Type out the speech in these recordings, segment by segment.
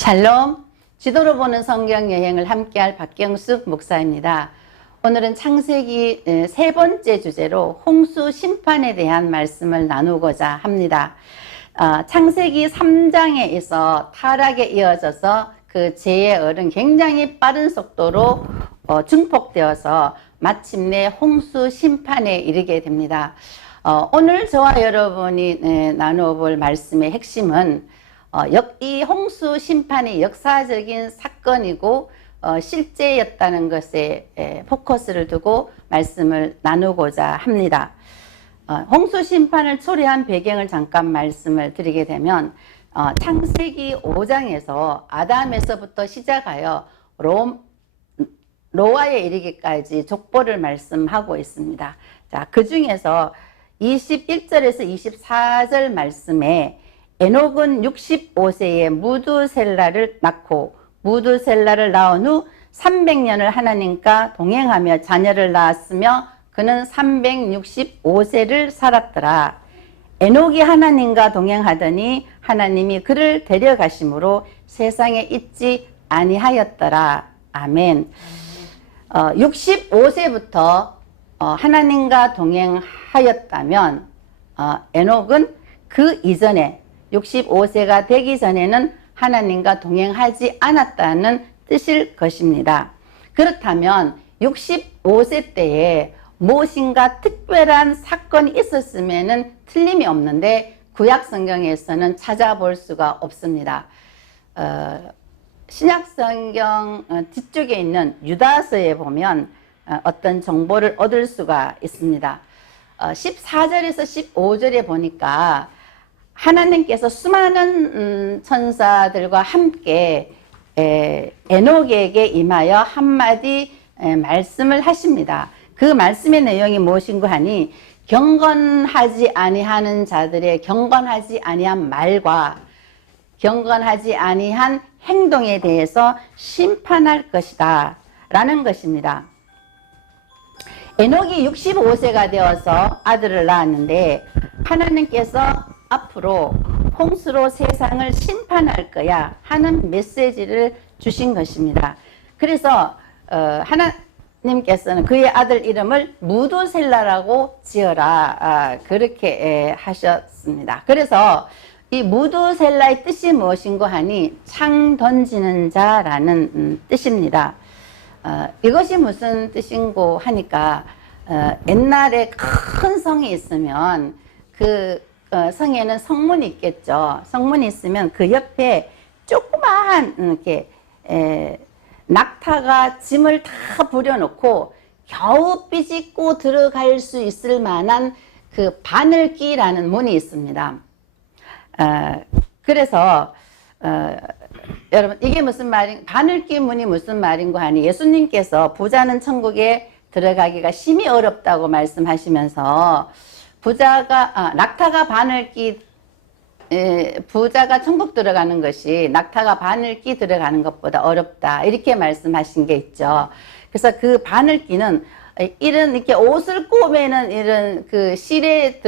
샬롬, 지도로 보는 성경 여행을 함께할 박경숙 목사입니다. 오늘은 창세기 세 번째 주제로 홍수 심판에 대한 말씀을 나누고자 합니다. 창세기 3장에서 타락에 이어져서 그 죄의 얼은 굉장히 빠른 속도로 증폭되어서 마침내 홍수 심판에 이르게 됩니다. 오늘 저와 여러분이 나누어 볼 말씀의 핵심은 이 홍수 심판이 역사적인 사건이고 실제였다는 것에 포커스를 두고 말씀을 나누고자 합니다. 홍수 심판을 초래한 배경을 잠깐 말씀을 드리게 되면 창세기 5장에서 아담에서부터 시작하여 노아에 이르기까지 족보를 말씀하고 있습니다. 자, 그 중에서 21절에서 24절 말씀에 에녹은 65세에 무두셀라를 낳고 무두셀라를 낳은 후 300년을 하나님과 동행하며 자녀를 낳았으며 그는 365세를 살았더라. 에녹이 하나님과 동행하더니 하나님이 그를 데려가심으로 세상에 있지 아니하였더라. 아멘. 65세부터 하나님과 동행하였다면 에녹은 그 이전에 65세가 되기 전에는 하나님과 동행하지 않았다는 뜻일 것입니다. 그렇다면 65세 때에 무엇인가 특별한 사건이 있었으면 틀림이 없는데 구약 성경에서는 찾아볼 수가 없습니다. 신약 성경 뒤쪽에 있는 유다서에 보면 어떤 정보를 얻을 수가 있습니다. 14절에서 15절에 보니까 하나님께서 수많은 천사들과 함께 에녹에게 임하여 한마디 말씀을 하십니다. 그 말씀의 내용이 무엇인가 하니 경건하지 아니하는 자들의 경건하지 아니한 말과 경건하지 아니한 행동에 대해서 심판할 것이다 라는 것입니다. 에녹이 65세가 되어서 아들을 낳았는데 하나님께서 앞으로 홍수로 세상을 심판할 거야 하는 메시지를 주신 것입니다. 그래서 하나님께서는 그의 아들 이름을 무두셀라라고 지어라 그렇게 하셨습니다. 그래서 이 무두셀라의 뜻이 무엇인고 하니 창 던지는 자라는 뜻입니다. 이것이 무슨 뜻인고 하니까 옛날에 큰 성이 있으면 그 성에는 성문이 있겠죠. 성문이 있으면 그 옆에 조그마한 이렇게 낙타가 짐을 다 부려놓고 겨우 삐짓고 들어갈 수 있을 만한 그 바늘기라는 문이 있습니다. 그래서 여러분 이게 무슨 말인 바늘기 문이 무슨 말인고 하니 예수님께서 부자는 천국에 들어가기가 심히 어렵다고 말씀하시면서 낙타가 바늘기 부자가 천국 들어가는 것이 낙타가 바늘기 들어가는 것보다 어렵다 이렇게 말씀하신 게 있죠. 그래서 그 바늘기는 이런 이렇게 옷을 꼬매는 이런 그 실을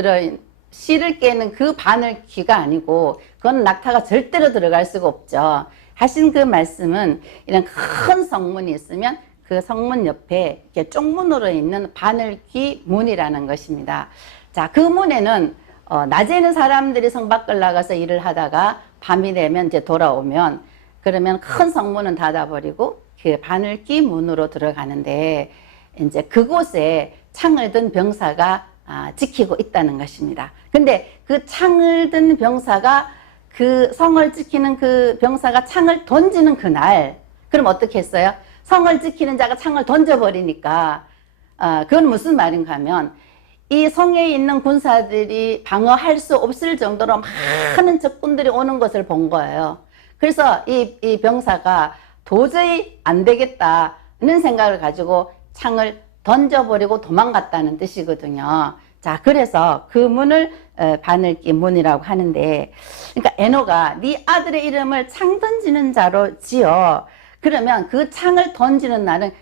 깨는 그 바늘기가 아니고 그건 낙타가 절대로 들어갈 수가 없죠. 하신 그 말씀은 이런 큰 성문이 있으면 그 성문 옆에 이렇게 쪽문으로 있는 바늘기 문이라는 것입니다. 자, 그 문에는 낮에는 사람들이 성 밖을 나가서 일을 하다가 밤이 되면 이제 돌아오면 그러면 큰 성문은 닫아버리고 그 바늘기 문으로 들어가는데 이제 그곳에 창을 든 병사가 지키고 있다는 것입니다. 근데 그 창을 든 병사가 그 성을 지키는 그 병사가 창을 던지는 그날 그럼 어떻게 했어요? 성을 지키는 자가 창을 던져버리니까 그건 무슨 말인가 하면 이 성에 있는 군사들이 방어할 수 없을 정도로 많은 적군들이 오는 것을 본 거예요. 그래서 이 병사가 도저히 안 되겠다는 생각을 가지고 창을 던져버리고 도망갔다는 뜻이거든요. 자, 그래서 그 문을 바늘기 문이라고 하는데, 그러니까 에녹아 네 아들의 이름을 창 던지는 자로 지어. 그러면 그 창을 던지는 날은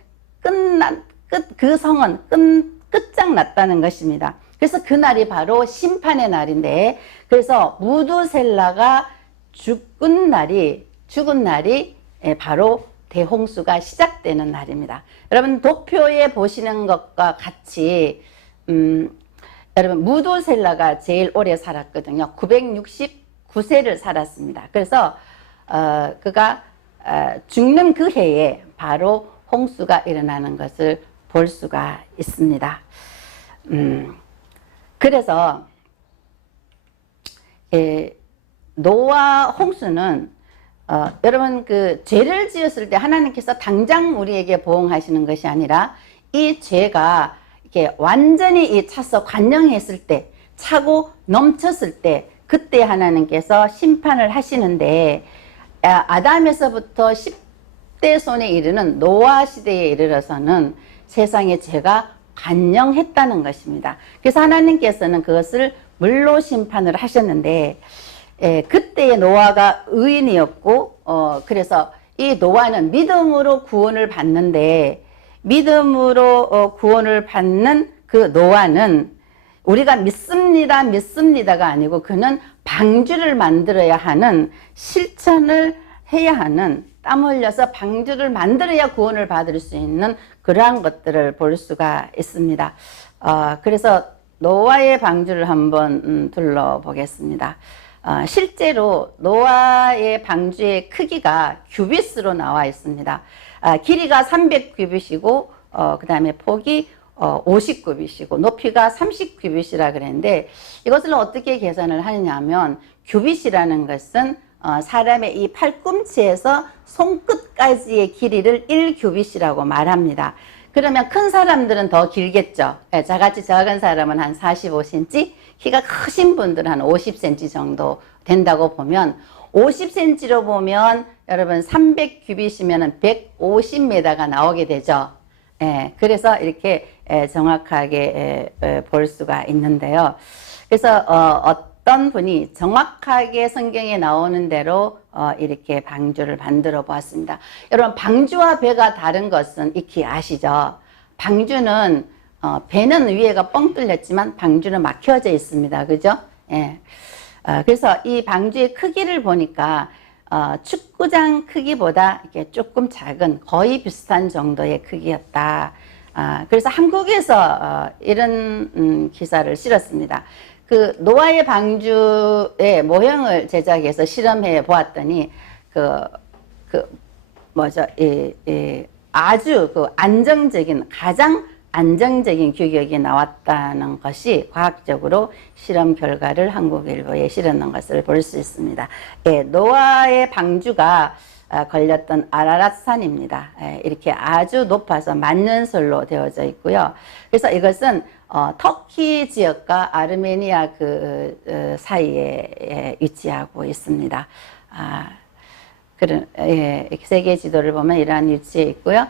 그 성은 끝장났다는 것입니다. 그래서 그날이 바로 심판의 날인데, 그래서 무두셀라가 죽은 날이 죽은 날이 바로 대홍수가 시작되는 날입니다. 여러분 도표에 보시는 것과 같이 여러분 무두셀라가 제일 오래 살았거든요. 969세를 살았습니다. 그래서 그가 죽는 그 해에 바로 홍수가 일어나는 것을 볼 수가 있습니다. 그래서 노아 홍수는 여러분 그 죄를 지었을 때 하나님께서 당장 우리에게 보응하시는 것이 아니라 이 죄가 이렇게 완전히 차서 관영했을 때, 차고 넘쳤을 때, 그때 하나님께서 심판을 하시는데 아담에서부터 10대 손에 이르는 노아 시대에 이르러서는 세상의 죄가 관영했다는 것입니다. 그래서 하나님께서는 그것을 물로 심판을 하셨는데 그때의 노아가 의인이었고 그래서 이 노아는 믿음으로 구원을 받는데 믿음으로 구원을 받는 그 노아는 우리가 믿습니다가 아니고 그는 방주를 만들어야 하는 실천을 해야 하는 땀 흘려서 방주를 만들어야 구원을 받을 수 있는 그러한 것들을 볼 수가 있습니다. 그래서 노아의 방주를 한번 둘러보겠습니다. 실제로 노아의 방주의 크기가 규빗으로 나와 있습니다. 길이가 300규빗이고 그 다음에 폭이 50규빗이고 높이가 30규빗이라 그랬는데 이것을 어떻게 계산을 하느냐 하면 규빗이라는 것은 사람의 이 팔꿈치에서 손끝까지의 길이를 1규빗이라고 말합니다. 그러면 큰 사람들은 더 길겠죠. 저같이 작은 사람은 한 45cm, 키가 크신 분들은 한 50cm 정도 된다고 보면 50cm로 보면 여러분 300규빗이면 150m가 나오게 되죠. 그래서 이렇게 정확하게 볼 수가 있는데요. 그래서 어떤 분이 정확하게 성경에 나오는 대로 이렇게 방주를 만들어 보았습니다. 여러분 방주와 배가 다른 것은 익히 아시죠? 방주는 배는 위에가 뻥 뚫렸지만 방주는 막혀져 있습니다. 그죠? 그래서 이 방주의 크기를 보니까 축구장 크기보다 이렇게 조금 작은 거의 비슷한 정도의 크기였다. 그래서 한국에서 이런 기사를 실었습니다. 그 노아의 방주의 모형을 제작해서 실험해 보았더니 아주 그 안정적인 가장 안정적인 규격이 나왔다는 것이 과학적으로 실험 결과를 한국일보에 실었는 것을 볼 수 있습니다. 노아의 방주가 걸렸던 아라랏산입니다. 이렇게 아주 높아서 만년설로 되어져 있고요. 그래서 이것은 터키 지역과 아르메니아 그 사이에 위치하고 있습니다. 세계 지도를 보면 이러한 위치에 있고요.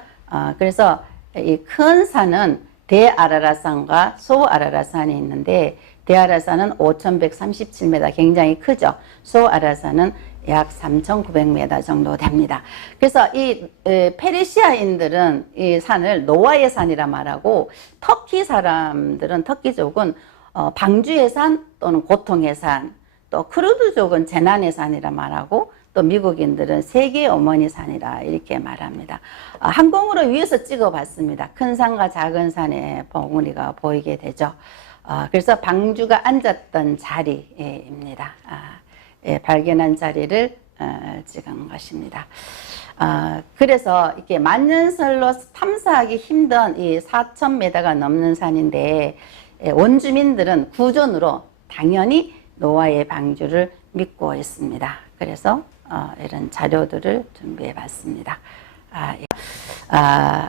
그래서 이 큰 산은 대아라랏산과 소아라랏산이 있는데 대아라산은 5,137m 굉장히 크죠. 소아라산은 약 3,900m 정도 됩니다. 그래서 이 페르시아인들은 이 산을 노아의 산이라 말하고 터키 사람들은 터키족은 방주의 산 또는 고통의 산, 또 크루드족은 재난의 산이라 말하고 또 미국인들은 세계의 어머니 산이라 이렇게 말합니다. 항공으로 위에서 찍어봤습니다. 큰 산과 작은 산의 봉우리가 보이게 되죠. 그래서 방주가 앉았던 자리입니다. 발견한 자리를 찍은 것입니다. 그래서 이렇게 만년설로 탐사하기 힘든 이 4,000m가 넘는 산인데 원주민들은 구존으로 당연히 노아의 방주를 믿고 있습니다. 그래서 이런 자료들을 준비해 봤습니다.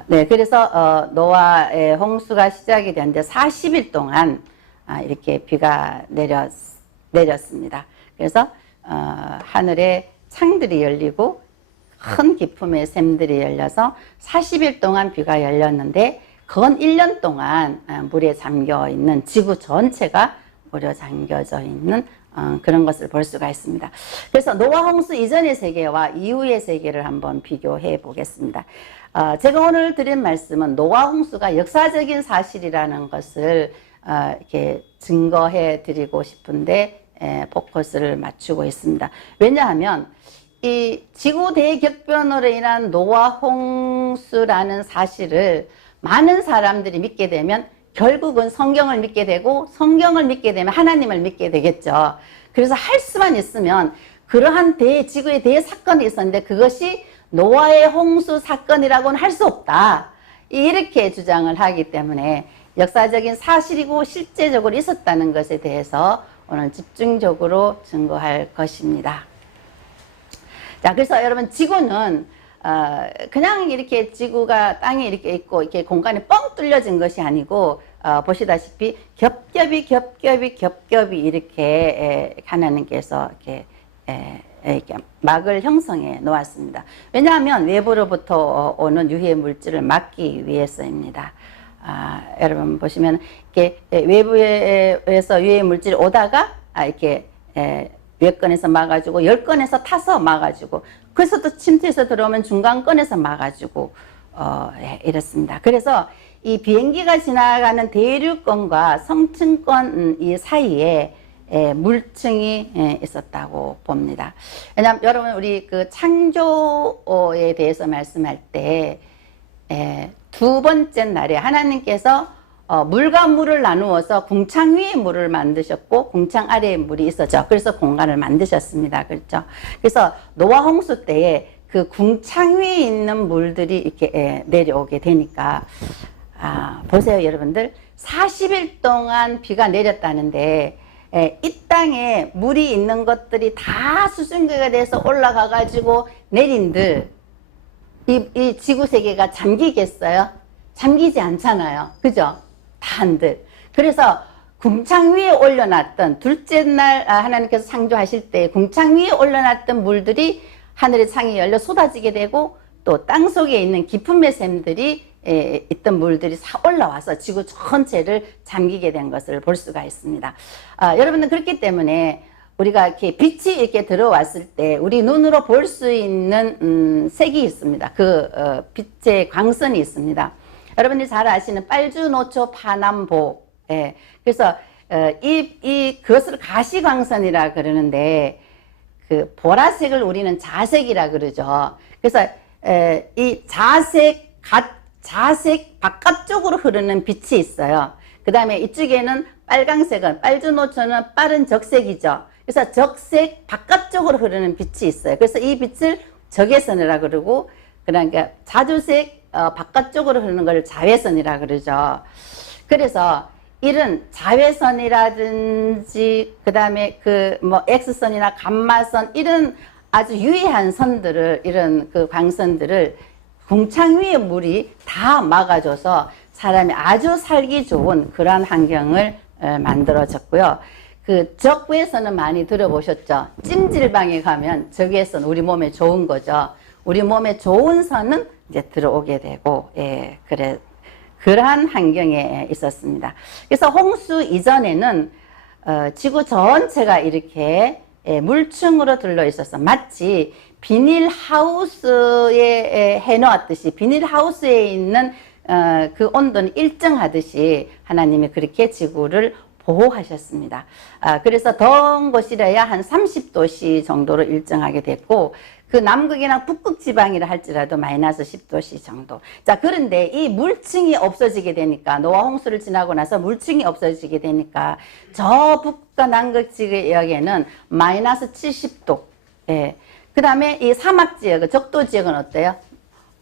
네, 그래서 노아의 홍수가 시작이 되는데 40일 동안 이렇게 비가 내렸습니다. 그래서 하늘에 창들이 열리고 큰 기품의 샘들이 열려서 40일 동안 비가 열렸는데 건 1년 동안 물에 잠겨 있는 지구 전체가 물에 잠겨져 있는 그런 것을 볼 수가 있습니다. 그래서 노아 홍수 이전의 세계와 이후의 세계를 한번 비교해 보겠습니다. 제가 오늘 드린 말씀은 노아 홍수가 역사적인 사실이라는 것을 이렇게 증거해 드리고 싶은데 포커스를 맞추고 있습니다. 왜냐하면 이 지구 대격변으로 인한 노화 홍수라는 사실을 많은 사람들이 믿게 되면 결국은 성경을 믿게 되고 성경을 믿게 되면 하나님을 믿게 되겠죠. 그래서 할 수만 있으면 그러한 지구의 대사건이 있었는데 그것이 노아의 홍수 사건이라고는 할 수 없다. 이렇게 주장을 하기 때문에 역사적인 사실이고 실제적으로 있었다는 것에 대해서 오늘 집중적으로 증거할 것입니다. 자, 그래서 여러분 지구는 그냥 이렇게 지구가 땅에 이렇게 있고 이렇게 공간이 뻥 뚫려진 것이 아니고 보시다시피 겹겹이 이렇게 하나님께서 이렇게 막을 형성해 놓았습니다. 왜냐하면 외부로부터 오는 유해 물질을 막기 위해서입니다. 여러분 보시면 이렇게 외부에서 유해 물질이 오다가 이렇게 외건에서 막아주고 열건에서 타서 막아주고 그래서 또 침투해서 들어오면 중간건에서 막아주고 이렇습니다. 그래서 이 비행기가 지나가는 대류권과 성층권 이 사이에 물층이 있었다고 봅니다. 왜냐하면 여러분 우리 그 창조에 대해서 말씀할 때 두 번째 날에 하나님께서 물과 물을 나누어서 궁창 위에 물을 만드셨고 궁창 아래에 물이 있었죠. 그래서 공간을 만드셨습니다. 그렇죠? 그래서 노아 홍수 때에 그 궁창 위에 있는 물들이 이렇게 내려오게 되니까 보세요 여러분들 40일 동안 비가 내렸다는데 이 땅에 물이 있는 것들이 다 수증기가 돼서 올라가 가지고 내린들 이 지구 세계가 잠기겠어요? 잠기지 않잖아요. 그죠? 다 한들. 그래서 궁창 위에 올려놨던 둘째 날 하나님께서 창조하실 때 궁창 위에 올려놨던 물들이 하늘의 창이 열려 쏟아지게 되고 또 땅 속에 있는 깊은 매샘들이 있던 물들이 올라와서 지구 전체를 잠기게 된 것을 볼 수가 있습니다. 여러분들 그렇기 때문에 우리가 이렇게 빛이 이렇게 들어왔을 때 우리 눈으로 볼 수 있는 색이 있습니다. 그 빛의 광선이 있습니다. 여러분들이 잘 아시는 빨주노초 파남보. 그래서 그것을 가시광선이라 그러는데 그 보라색을 우리는 자색이라 그러죠. 그래서 이 자색 바깥쪽으로 흐르는 빛이 있어요. 그 다음에 이쪽에는 빨강색은 빨주노초는 빠른 적색이죠. 그래서 적색 바깥쪽으로 흐르는 빛이 있어요. 그래서 이 빛을 적외선이라 그러고 그러니까 자주색 바깥쪽으로 흐르는 걸 자외선이라 그러죠. 그래서 이런 자외선이라든지 그 다음에 그 뭐 X선이나 감마선 이런 아주 유해한 선들을 이런 그 광선들을 궁창 위의 물이 다 막아줘서 사람이 아주 살기 좋은 그러한 환경을 만들어졌고요. 그 적외선은 많이 들어보셨죠? 찜질방에 가면 적외선 우리 몸에 좋은 거죠. 우리 몸에 좋은 선은 이제 들어오게 되고 그러한 환경에 있었습니다. 그래서 홍수 이전에는 지구 전체가 이렇게 물층으로 들러 있어서 마치 비닐하우스에 해놓았듯이 비닐하우스에 있는 그 온도는 일정하듯이 하나님이 그렇게 지구를 보호하셨습니다. 그래서 더운 곳이라야 한 30도씨 정도로 일정하게 됐고 그 남극이나 북극 지방이라 할지라도 마이너스 10도씨 정도. 자, 그런데 이 물층이 없어지게 되니까 노아 홍수를 지나고 나서 물층이 없어지게 되니까 저 북극과 남극 지역에는 마이너스 70도. 그 다음에 이 사막 지역, 적도 지역은 어때요?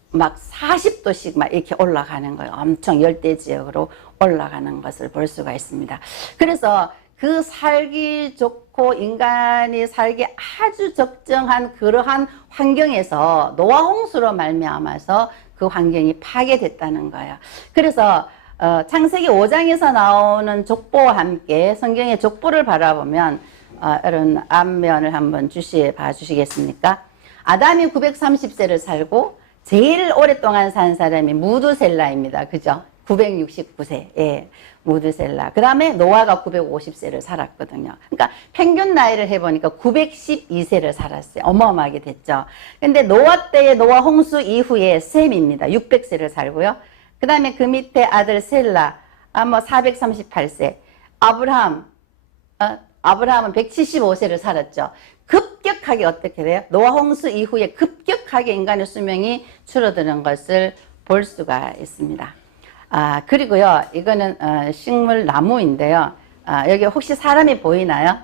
막 40도씩 막 이렇게 올라가는 거예요. 엄청 열대 지역으로 올라가는 것을 볼 수가 있습니다. 그래서 그 살기 좋고 인간이 살기 아주 적정한 그러한 환경에서 노아 홍수로 말미암아서 그 환경이 파괴됐다는 거예요. 그래서 창세기 5장에서 나오는 족보와 함께 성경의 족보를 바라보면 여러분 앞면을 한번 봐주시겠습니까? 아담이 930세를 살고 제일 오랫동안 산 사람이 무두셀라입니다. 그죠? 969세. 무두셀라. 그 다음에 노아가 950세를 살았거든요. 그러니까 평균 나이를 해보니까 912세를 살았어요. 어마어마하게 됐죠. 근데 노아 때의 노아 홍수 이후에 셈입니다. 600세를 살고요. 그 다음에 그 밑에 아들 셀라, 438세. 아브라함은 175세를 살았죠. 급격하게 급격하게 어떻게 돼요? 노화 홍수 이후에 급격하게 인간의 수명이 줄어드는 것을 볼 수가 있습니다. 그리고요, 이거는 식물 나무인데요. 여기 혹시 사람이 보이나요?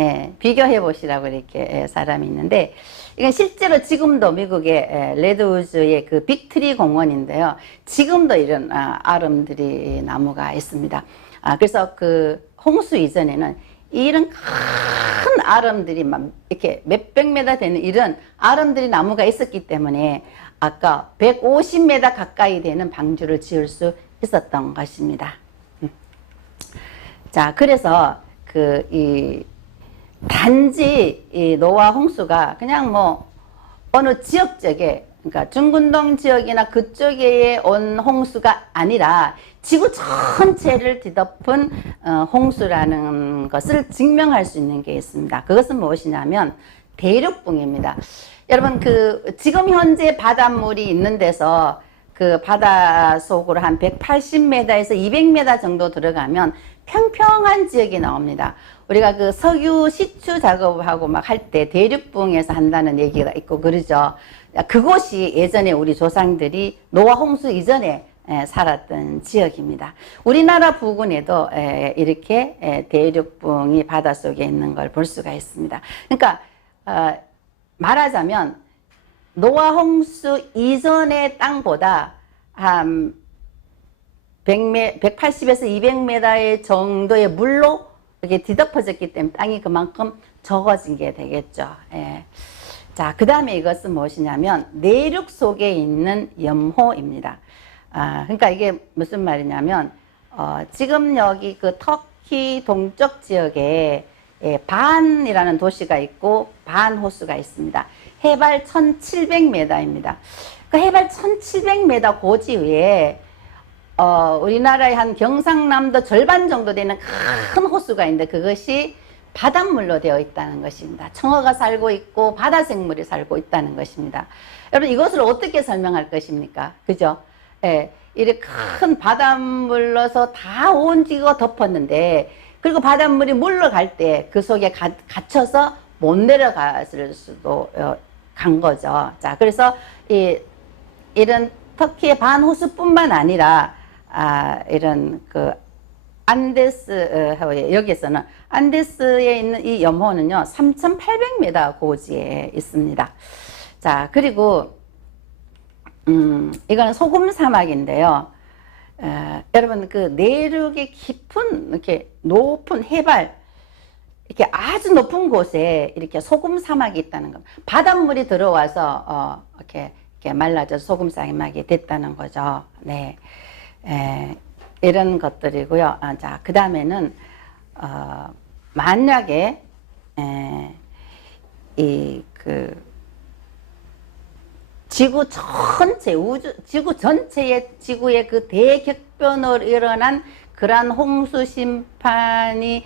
예, 비교해 보시라고 이렇게 사람이 있는데, 이건 실제로 지금도 미국의 레드우즈의 그 빅트리 공원인데요. 지금도 이런 아름드리 나무가 있습니다. 그래서 그 홍수 이전에는 이런 큰 아름들이 막 이렇게 몇백 메다 되는 이런 아름드리 나무가 있었기 때문에 아까 150m 가까이 되는 방주를 지을 수 있었던 것입니다. 자, 그래서 단지 이 노화 홍수가 그냥 뭐 어느 지역적에, 그러니까 중군동 지역이나 그쪽에 온 홍수가 아니라 지구 전체를 뒤덮은 홍수라는 것을 증명할 수 있는 게 있습니다. 그것은 무엇이냐면 대륙붕입니다. 여러분, 지금 현재 바닷물이 있는 데서 그 바다 속으로 한 180m에서 200m 정도 들어가면 평평한 지역이 나옵니다. 우리가 그 석유 시추 작업하고 막 할 때 대륙붕에서 한다는 얘기가 있고 그러죠. 그곳이 예전에 우리 조상들이 노화 홍수 이전에 살았던 지역입니다. 우리나라 부근에도 이렇게 대륙붕이 바닷속에 있는 걸 볼 수가 있습니다. 그러니까 말하자면 노화 홍수 이전의 땅보다 한 180에서 200m의 정도의 물로 이렇게 뒤덮어졌기 때문에 땅이 그만큼 적어진 게 되겠죠. 자, 그 다음에 이것은 무엇이냐면 내륙 속에 있는 염호입니다. 그러니까 이게 무슨 말이냐면 지금 여기 그 터키 동쪽 지역에 반이라는 도시가 있고 반 호수가 있습니다. 해발 1700m입니다. 그 해발 1700m 고지 위에 우리나라의 한 경상남도 절반 정도 되는 큰 호수가 있는데 그것이 바닷물로 되어 있다는 것입니다. 청어가 살고 있고 바다 생물이 살고 있다는 것입니다. 여러분, 이것을 어떻게 설명할 것입니까? 그죠? 이렇게 큰 바닷물로서 다 온 지가 덮었는데, 그리고 바닷물이 물러갈 때 그 속에 갇혀서 못 내려갔을 수도 간 거죠. 자, 그래서 이런 터키의 반호수뿐만 아니라 이런 그 안데스 여기에서는 안데스에 있는 이 염호는요 3,800m 고지에 있습니다. 자, 그리고 이거는 소금 사막인데요. 여러분, 그 내륙의 깊은 이렇게 높은 해발, 이렇게 아주 높은 곳에 이렇게 소금 사막이 있다는 겁니다. 바닷물이 들어와서 이렇게 말라져 소금 사막이 됐다는 거죠. 네, 이런 것들이고요. 자, 그 다음에는 만약에 지구 전체 지구 전체의 지구의 그 대격변으로 일어난 그러한 홍수 심판이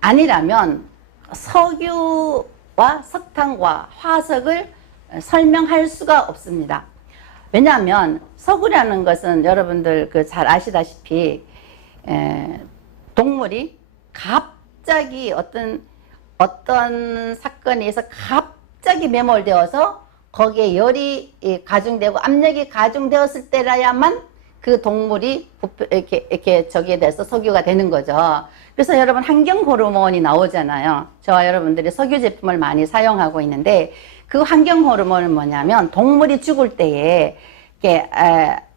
아니라면 석유와 석탄과 화석을 설명할 수가 없습니다. 왜냐하면 석유라는 것은 여러분들 잘 아시다시피 동물이 갑자기 어떤 사건에 의해서 갑자기 매몰되어서 거기에 열이 가중되고 압력이 가중되었을 때라야만 그 동물이 이렇게 저기에 대해서 석유가 되는 거죠. 그래서 여러분, 환경 호르몬이 나오잖아요. 저와 여러분들이 석유 제품을 많이 사용하고 있는데 그 환경 호르몬은 뭐냐면 동물이 죽을 때에 이렇게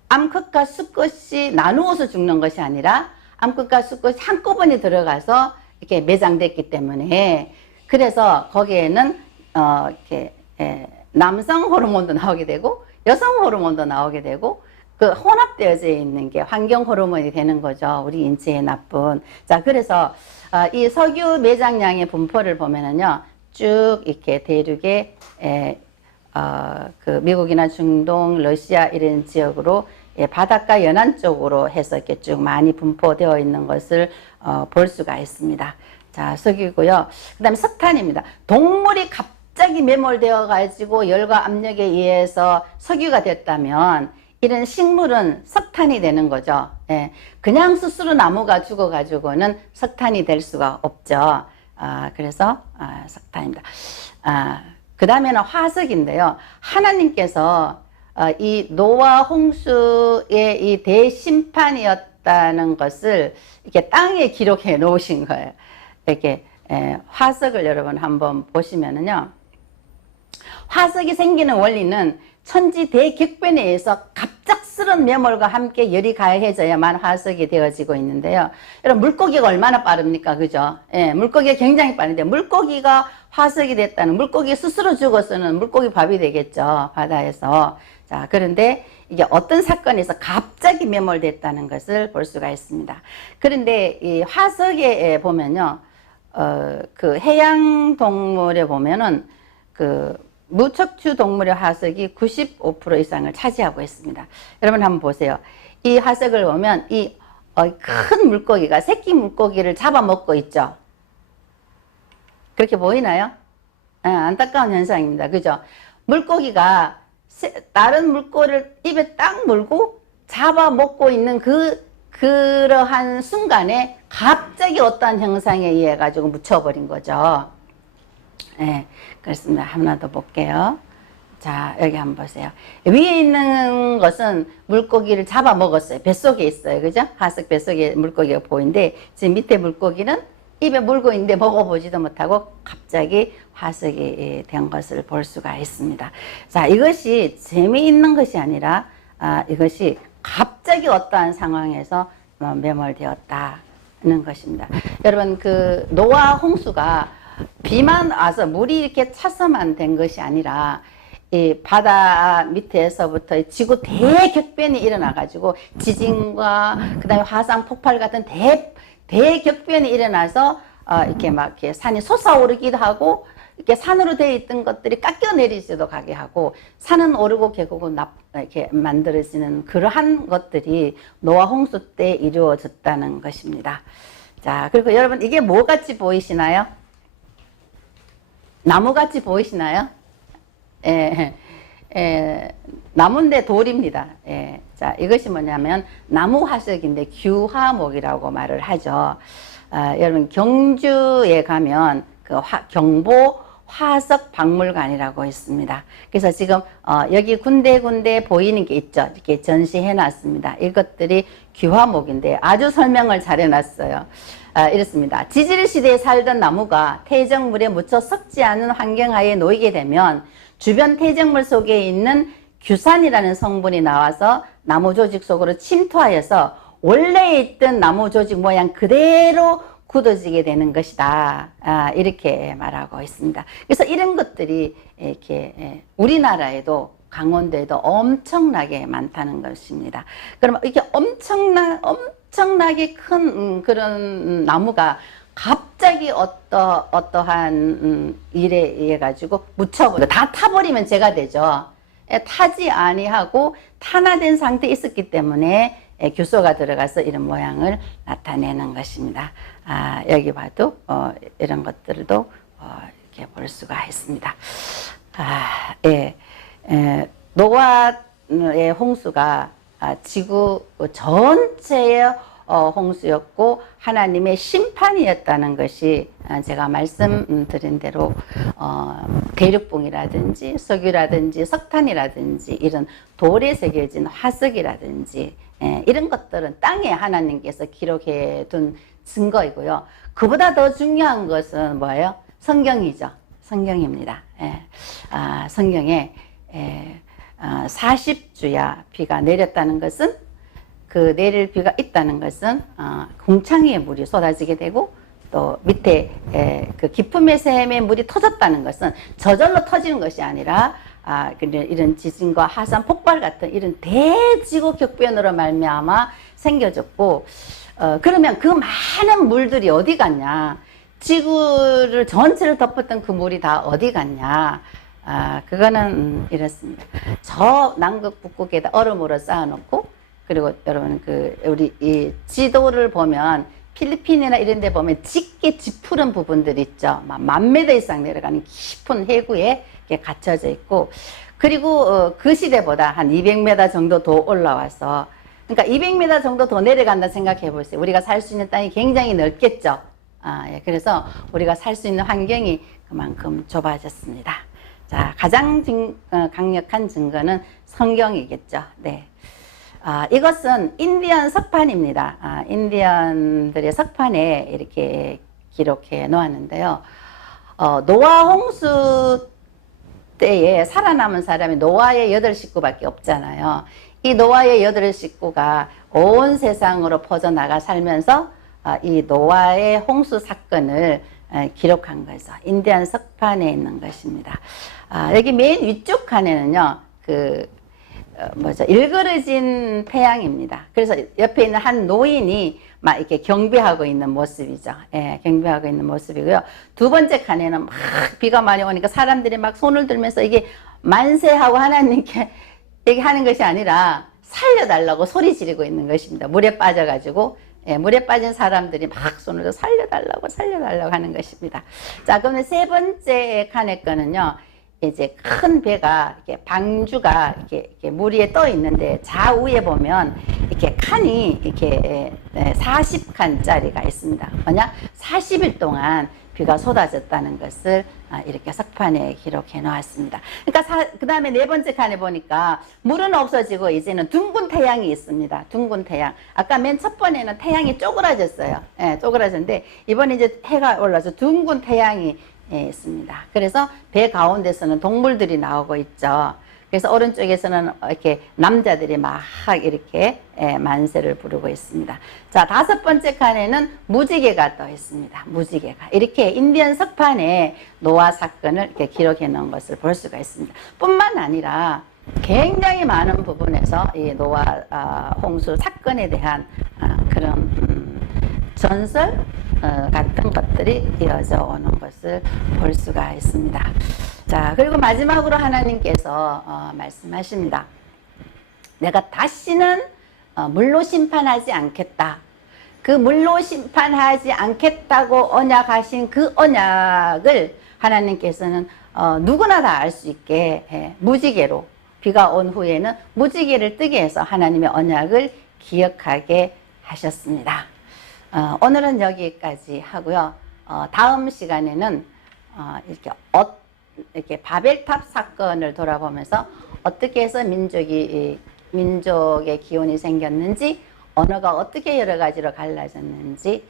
암컷과 수컷이 나누어서 죽는 것이 아니라 암컷과 수컷이 한꺼번에 들어가서 이렇게 매장됐기 때문에, 그래서 거기에는 이렇게 남성 호르몬도 나오게 되고 여성 호르몬도 나오게 되고 그 혼합되어져 있는 게 환경 호르몬이 되는 거죠. 우리 인체에 나쁜. 자, 그래서 이 석유 매장량의 분포를 보면은요, 쭉 이렇게 대륙에 그 미국이나 중동, 러시아 이런 지역으로 바닷가 연안 쪽으로 해서 이렇게 쭉 많이 분포되어 있는 것을 볼 수가 있습니다. 자, 석유고요. 그다음에 석탄입니다. 동물이 갑자기 매몰되어 가지고 열과 압력에 의해서 석유가 됐다면 이런 식물은 석탄이 되는 거죠. 그냥 스스로 나무가 죽어 가지고는 석탄이 될 수가 없죠. 그래서 석탄입니다. 그 다음에는 화석인데요. 하나님께서 이 노아 홍수의 이 대심판이었다는 것을 이렇게 땅에 기록해 놓으신 거예요. 이렇게 화석을 여러분 한번 보시면은요. 화석이 생기는 원리는 천지 대격변에 의해서 갑작스런 매몰과 함께 열이 가해져야만 화석이 되어지고 있는데요. 여러분 물고기가 얼마나 빠릅니까? 그죠? 예, 물고기가 굉장히 빠른데 물고기가 화석이 됐다는 물고기 스스로 죽어서는 물고기 밥이 되겠죠. 바다에서. 자, 그런데 이게 어떤 사건에서 갑자기 매몰됐다는 것을 볼 수가 있습니다. 그런데 이 화석에 보면요. 그 해양 동물에 보면은 그 무척추 동물의 화석이 95% 이상을 차지하고 있습니다. 여러분 한번 보세요. 이 화석을 보면 이 큰 물고기가 새끼 물고기를 잡아먹고 있죠. 그렇게 보이나요? 안타까운 현상입니다. 그죠? 물고기가 다른 물고기를 입에 딱 물고 잡아먹고 있는 그러한 순간에 갑자기 어떠한 형상에 의해 가지고 묻혀버린 거죠. 네, 그렇습니다. 하나 더 볼게요. 자, 여기 한번 보세요. 위에 있는 것은 물고기를 잡아먹었어요. 뱃속에 있어요. 그죠? 화석 뱃속에 물고기가 보이는데, 지금 밑에 물고기는 입에 물고 있는데 먹어보지도 못하고 갑자기 화석이 된 것을 볼 수가 있습니다. 자, 이것이 재미있는 것이 아니라, 이것이 갑자기 어떠한 상황에서 매몰되었다는 것입니다. 여러분, 그 노아 홍수가 비만 와서 물이 이렇게 차서만 된 것이 아니라 이 바다 밑에서부터 지구 대격변이 일어나 가지고 지진과 그다음에 화산 폭발 같은 대격변이 일어나서 이렇게 막 이렇게 산이 솟아오르기도 하고 이렇게 산으로 되어 있던 것들이 깎여내리지도 가게 하고 산은 오르고 계곡은 이렇게 만들어지는 그러한 것들이 노아 홍수 때 이루어졌다는 것입니다. 자, 그리고 여러분 이게 뭐 같이 보이시나요? 나무같이 보이시나요? 나무인데 돌입니다. 자, 이것이 뭐냐면 나무 화석인데 규화목이라고 말을 하죠. 여러분 경주에 가면 그 경보 화석 박물관이라고 있습니다. 그래서 지금 여기 군데군데 보이는 게 있죠. 이렇게 전시해 놨습니다. 이것들이 규화목인데 아주 설명을 잘 해놨어요. 이렇습니다. 지질시대에 살던 나무가 퇴적물에 묻혀 썩지 않은 환경하에 놓이게 되면 주변 퇴적물 속에 있는 규산이라는 성분이 나와서 나무 조직 속으로 침투하여서 원래 있던 나무 조직 모양 그대로 굳어지게 되는 것이다. 이렇게 말하고 있습니다. 그래서 이런 것들이 이렇게 우리나라에도 강원도에도 엄청나게 많다는 것입니다. 그러면 이렇게 엄청나게 큰 그런 나무가 갑자기 어떠한 일에 의해 가지고 묻혀버려 다 타버리면 죄가 되죠. 타지 아니하고 탄화된 상태에 있었기 때문에 규소가 들어가서 이런 모양을 나타내는 것입니다. 여기 봐도 이런 것들도 이렇게 볼 수가 있습니다. 노아의 홍수가 지구 전체의 홍수였고 하나님의 심판이었다는 것이 제가 말씀드린 대로 대륙붕이라든지 석유라든지 석탄이라든지 이런 돌에 새겨진 화석이라든지 이런 것들은 땅에 하나님께서 기록해 둔 증거이고요. 그보다 더 중요한 것은 뭐예요? 성경이죠. 성경입니다. 성경에 40주야 비가 내렸다는 것은 그 내릴 비가 있다는 것은 궁창에 물이 쏟아지게 되고 또 밑에 그 깊음의 샘에 물이 터졌다는 것은 저절로 터지는 것이 아니라 이런 지진과 화산 폭발 같은 이런 대지구 격변으로 말미암아 생겨졌고 그러면 그 많은 물들이 어디 갔냐? 지구를 전체를 덮었던 그 물이 다 어디 갔냐? 그거는 이렇습니다. 저 남극 북극에다 얼음으로 쌓아놓고 그리고 여러분 우리 이 지도를 보면 필리핀이나 이런 데 보면 짙게 짙푸른 부분들 있죠. 막 10,000m 이상 내려가는 깊은 해구에 이렇게 갇혀져 있고 그리고 그 시대보다 한 200m 정도 더 올라와서 그러니까 200m 정도 더 내려간다 생각해 보세요. 우리가 살 수 있는 땅이 굉장히 넓겠죠. 예, 그래서 우리가 살 수 있는 환경이 그만큼 좁아졌습니다. 자, 가장 강력한 증거는 성경이겠죠. 네. 이것은 인디언 석판입니다. 인디언들의 석판에 이렇게 기록해 놓았는데요. 노아 홍수 때에 살아남은 사람이 노아의 8식구밖에 없잖아요. 이 노아의 8식구가 온 세상으로 퍼져나가 살면서 이 노아의 홍수 사건을 기록한 거죠. 인디안 석판에 있는 것입니다. 여기 맨 위쪽 칸에는요, 일그러진 태양입니다. 그래서 옆에 있는 한 노인이 막 이렇게 경배하고 있는 모습이죠. 예, 경배하고 있는 모습이고요. 두 번째 칸에는 막 비가 많이 오니까 사람들이 막 손을 들면서 이게 만세하고 하나님께 얘기하는 것이 아니라 살려달라고 소리 지르고 있는 것입니다. 물에 빠져가지고, 예, 물에 빠진 사람들이 막 손을 들어 살려달라고 하는 것입니다. 자, 그러면 세 번째 칸에 거는요, 이제 큰 배가 이렇게 방주가 이렇게 물 위에 떠 있는데 좌우에 보면 이렇게 칸이 이렇게 40칸짜리가 있습니다. 뭐냐? 40일 동안 비가 쏟아졌다는 것을 이렇게 석판에 기록해 놓았습니다. 그러니까 그 다음에 네 번째 칸에 보니까 물은 없어지고 이제는 둥근 태양이 있습니다. 둥근 태양. 아까 맨 첫 번에는 태양이 쪼그라졌어요. 예, 쪼그라졌는데 이번에 이제 해가 올라서 둥근 태양이 있습니다. 그래서 배 가운데서는 동물들이 나오고 있죠. 그래서 오른쪽에서는 이렇게 남자들이 막 이렇게 만세를 부르고 있습니다. 자, 다섯 번째 칸에는 무지개가 또 있습니다. 무지개가. 이렇게 인디언 석판에 노아 사건을 이렇게 기록해 놓은 것을 볼 수가 있습니다. 뿐만 아니라 굉장히 많은 부분에서 이 노아 홍수 사건에 대한 그런 전설 같은 것들이 이어져 오는 것을 볼 수가 있습니다. 자, 그리고 마지막으로 하나님께서 말씀하십니다. 내가 다시는 물로 심판하지 않겠다. 그 물로 심판하지 않겠다고 언약하신 그 언약을 하나님께서는 누구나 다 알 수 있게 무지개로 비가 온 후에는 무지개를 뜨게 해서 하나님의 언약을 기억하게 하셨습니다. 오늘은 여기까지 하고요. 다음 시간에는 이렇게 바벨탑 사건을 돌아보면서 어떻게 해서 민족의 기원이 생겼는지, 언어가 어떻게 여러 가지로 갈라졌는지를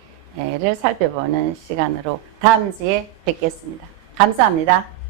살펴보는 시간으로 다음 주에 뵙겠습니다. 감사합니다.